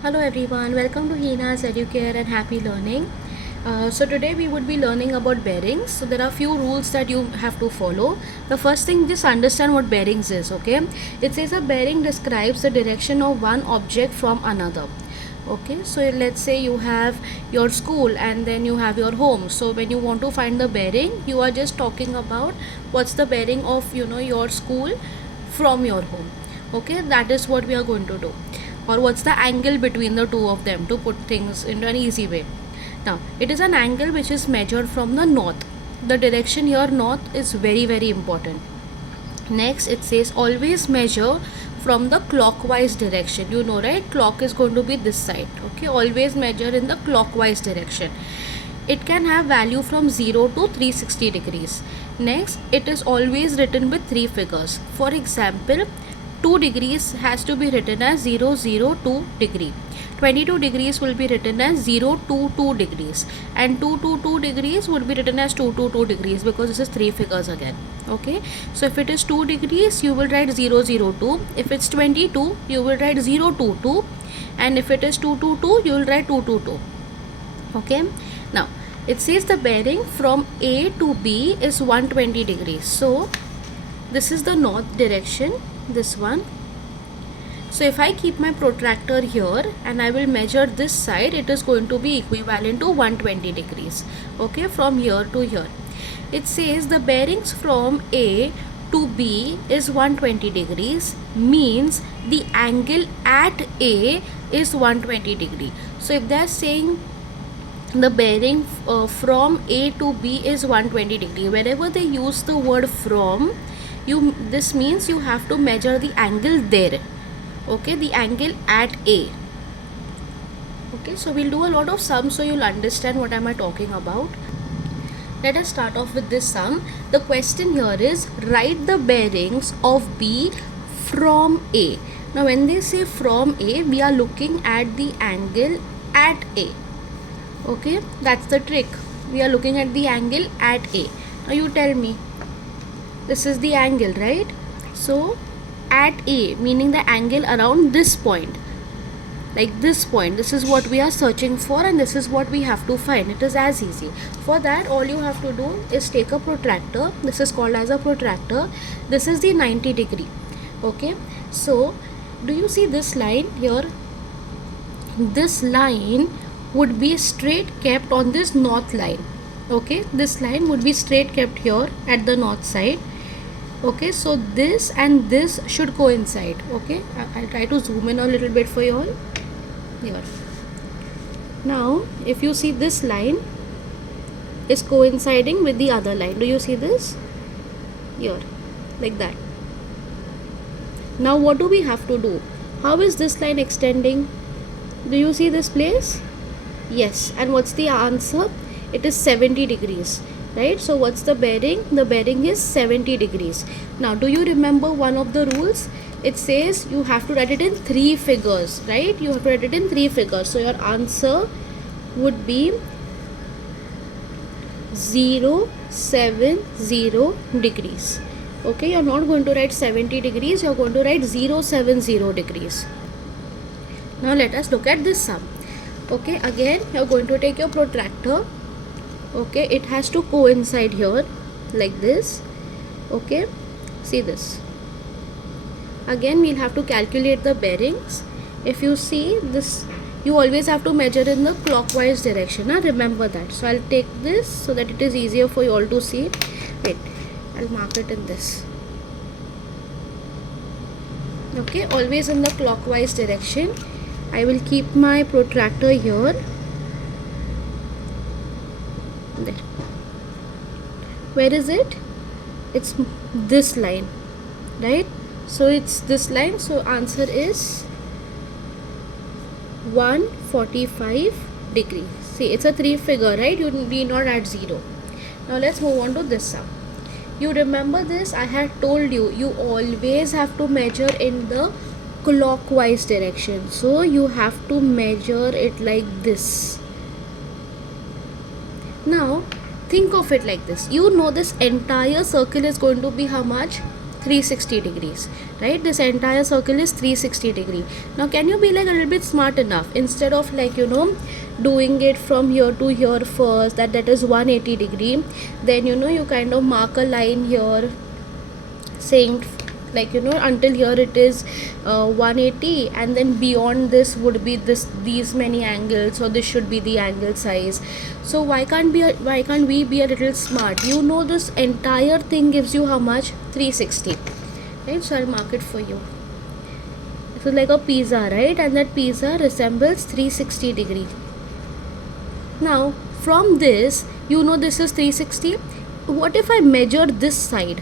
Hello everyone, welcome to Heena's Educare and Happy Learning. So today we would be learning about bearings. So there are few rules that you have to follow. The first thing, just understand what bearings is, okay? It says a bearing describes the direction of one object from another. Okay, so let's say you have your school and then you have your home. So when you want to find the bearing, you are just talking about what's the bearing of your school from your home. Okay, that is what we are going to do, or what's the angle between the two of them, to put things into an easy way. Now it is an angle which is measured from the north. The direction here north is very important. Next it says always measure from the clockwise direction. You know, right? Clock is going to be this side. Okay, always measure in the clockwise direction. It can have value from 0 to 360 degrees. Next, it is always written with three figures. For example, 2 degrees has to be written as 002 degree. 22 degrees will be written as 022 degrees, and 222 degrees would be written as 222 degrees, because this is three figures again. Okay, so if it is 2 degrees you will write 002, if it's 22 you will write 022, and if it is 222 you will write 222. Okay, now it says the bearing from A to B is 120 degrees. So this is the north direction, this one. So if I keep my protractor here and I will measure this side, it is going to be equivalent to 120 degrees. Okay, from here to here. It says the bearings from A to B is 120 degrees, means the angle at A is 120 degree. So if they are saying the bearing from A to B is 120 degree, wherever they use the word from, this means you have to measure the angle there. Okay, the angle at A. Okay, so we'll do a lot of sums so you'll understand what am I talking about. Let us start off with this sum. The question here is write the bearings of B from A. Now when they say from A, we are looking at the angle at A. Okay, that's the trick. We are looking at the angle at A. Now you tell me, this is the angle, right? So at A, meaning the angle around this point, like this point, this is what we are searching for, and this is what we have to find. It is as easy. For that, all you have to do is take a protractor. This is called as a protractor. This is the 90 degree. Okay, so do you see this line here? This line would be straight kept on this north line. Okay, this line would be straight kept here at the north side. Okay, so this and this should coincide. Okay, I'll try to zoom in a little bit for you all here. Now if you see, this line is coinciding with the other line. Do you see this here, like that? Now what do we have to do? How is this line extending? Do you see this place? Yes. And what's the answer? It is 70 degrees, right? So what's the bearing? The bearing is 70 degrees. Now do you remember one of the rules? It says you have to write it in three figures, right? You have to write it in three figures. So your answer would be 070 degrees. Okay, you're not going to write 70 degrees, you're going to write 070 degrees. Now let us look at this sum. Okay, again you're going to take your protractor. Okay, it has to coincide here like this. Okay, see this. Again we'll have to calculate the bearings. If you see this, you always have to measure in the clockwise direction. Remember that. So I'll take this so that it is easier for you all to see. Wait, I'll mark it in this. Okay, always in the clockwise direction. I will keep my protractor here. There. Where is it? It's this line, right? So it's this line. So answer is 145 degrees. See, it's a three figure, right? You need not add 0. Now let's move on to this sum. You remember this? I had told you, you always have to measure in the clockwise direction. So you have to measure it like this. Now think of it like this. You know this entire circle is going to be how much? 360 degrees, right? This entire circle is 360 degree. Now can you be like a little bit smart enough, instead of like doing it from here to here first, that is 180 degree, then you kind of mark a line here saying like until here it is 180, and then beyond this would be these many angles, so this should be the angle size. So why can't we be a little smart? This entire thing gives you how much? 360, right? So I'll mark it for you. So like a pizza, right? And that pizza resembles 360 degree. Now from this, this is 360. What if I measure this side?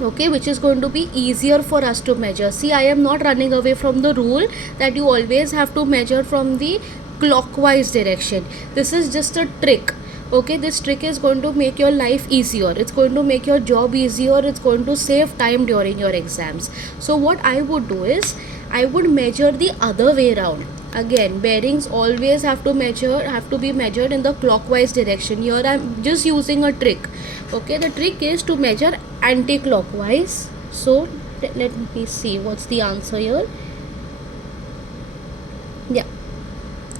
Okay, which is going to be easier for us to measure. See, I am not running away from the rule that you always have to measure from the clockwise direction. This is just a trick. Okay, this trick is going to make your life easier, it's going to make your job easier, it's going to save time during your exams. So what I would do is, I would measure the other way around. Again, bearings always have to be measured in the clockwise direction. Here I'm just using a trick. Okay, the trick is to measure anti-clockwise. So let me see what's the answer here. Yeah,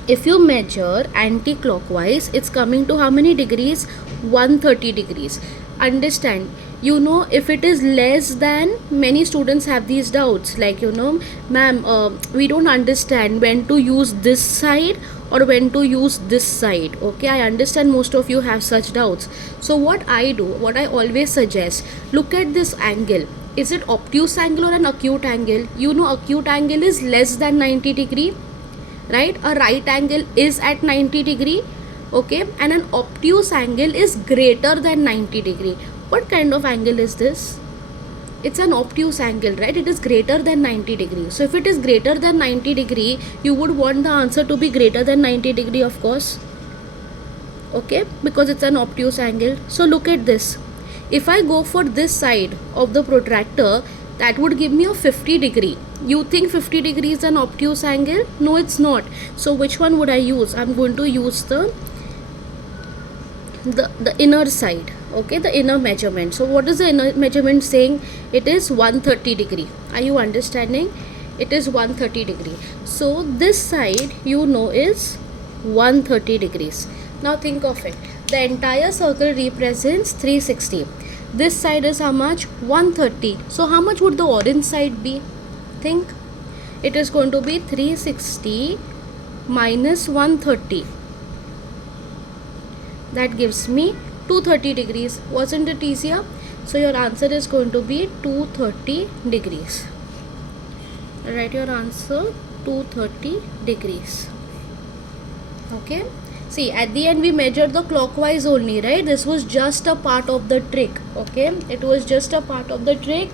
if you measure anti-clockwise, it's coming to how many degrees? 130 degrees. Understand, if it is less than, many students have these doubts like ma'am, we don't understand when to use this side or when to use this side. Okay, I understand most of you have such doubts. So what I always suggest, look at this angle. Is it obtuse angle or an acute angle? Acute angle is less than 90 degree, right? A right angle is at 90 degree. Okay, and an obtuse angle is greater than 90 degree. What kind of angle is this? It's an obtuse angle, right? It is greater than 90 degree. So if it is greater than 90 degree, you would want the answer to be greater than 90 degree, of course. Okay, because it's an obtuse angle. So look at this. If I go for this side of the protractor, that would give me a 50 degree. You think 50 degree is an obtuse angle? No, it's not. So which one would I use? I'm going to use the inner side. Okay, the inner measurement. So what is the inner measurement saying? It is 130 degree. Are you understanding? It is 130 degree. So this side is 130 degrees. Now think of it. The entire circle represents 360. This side is how much? 130. So how much would the orange side be? Think. It is going to be 360 minus 130. That gives me 230 degrees. Wasn't it easier? So your answer is going to be 230 degrees. Write your answer 230 degrees. Okay. See, at the end we measured the clockwise only, right? This was just a part of the trick. Okay, it was just a part of the trick.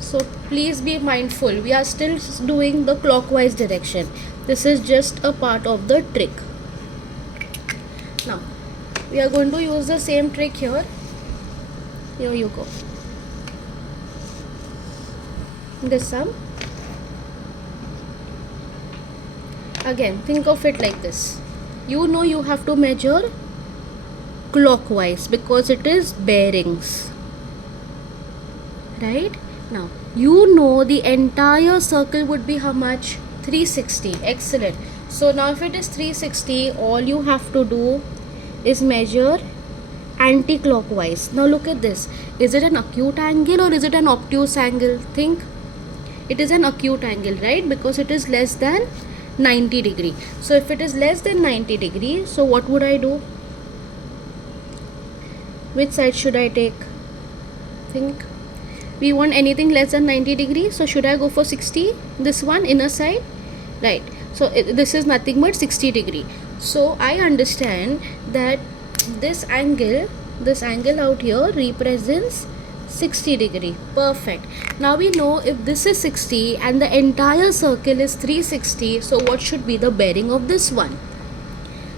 So please be mindful. We are still doing the clockwise direction. This is just a part of the trick. Now we are going to use the same trick here. Here you go. This sum. Again, think of it like this. You have to measure clockwise because it is bearings, right? Now the entire circle would be how much? 360. Excellent. So now if it is 360, all you have to do is measure anti-clockwise. Now look at this. Is it an acute angle or is it an obtuse angle? Think. It is an acute angle, right? Because it is less than 90 degree. So if it is less than 90 degree, so what would I do? Which side should I take? Think. We want anything less than 90 degree. So should I go for 60? This one, inner side, right? So this is nothing but 60 degree. So I understand that this angle out here represents 60 degree. Perfect. Now we know if this is 60 and the entire circle is 360, so what should be the bearing of this one?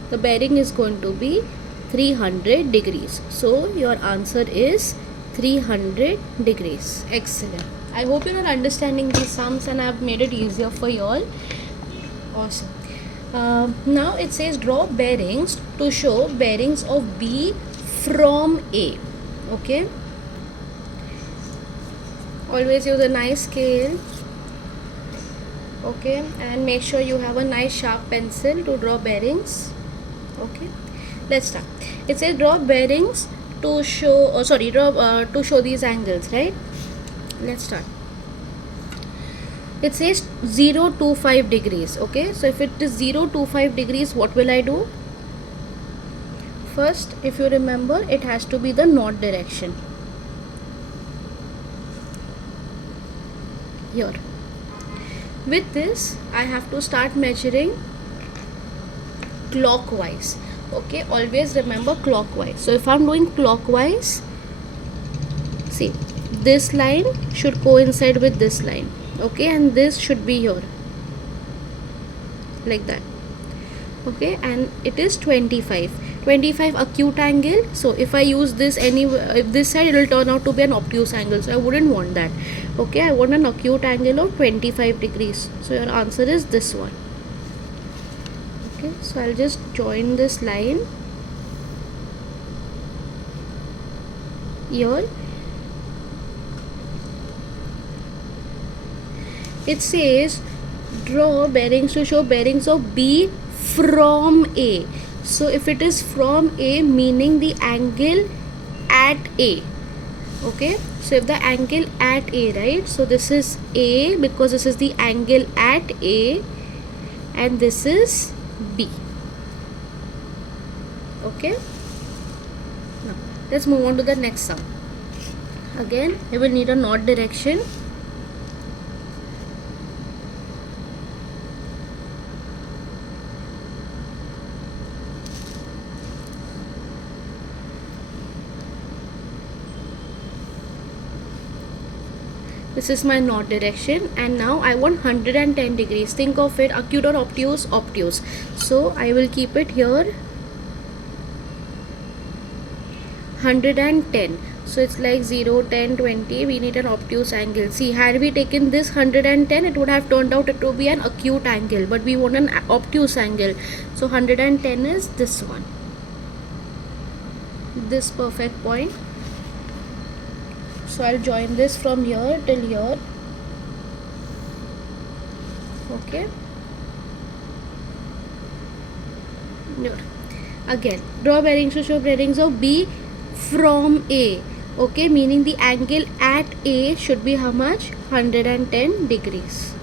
The bearing is going to be 300 degrees. So your answer is 300 degrees. Excellent. I hope you are understanding these sums and I have made it easier for you all. Awesome. Now it says draw bearings to show bearings of B from A. Okay. always use a nice scale, okay, and make sure you have a nice sharp pencil to draw bearings. Okay, let's start. It says draw bearings to show, to show these angles, right? Let's start. It says 0 to 5 degrees. Okay, so if it is 0 to 5 degrees, what will I do? First, if you remember, it has to be the north direction. Here. With this, I have to start measuring clockwise. Okay, always remember clockwise. So if I'm doing clockwise, see, this line should coincide with this line. Okay, and this should be here, like that. Okay, and it is 25 acute angle. So if I use this if this side, it will turn out to be an obtuse angle, so I wouldn't want that. Okay, I want an acute angle of 25 degrees. So your answer is this one. Okay, so I'll just join this line here. It says draw bearings to show bearings of B from A. So if it is from A, meaning the angle at A. Okay, so if the angle at A, right, so this is A because this is the angle at A, and this is B. Okay, now let's move on to the next sum. Again, I will need a north direction. This is my north direction, and now I want 110 degrees. Think of it, acute or obtuse? Obtuse. So I will keep it here 110. So it's like 0, 10, 20. We need an obtuse angle. See, had we taken this 110, it would have turned out to be an acute angle, but we want an obtuse angle. So 110 is this one, this perfect point. So I'll join this from here till here. Okay. Here. Again, draw bearings to show bearings of B from A. Okay, meaning the angle at A should be how much? 110 degrees.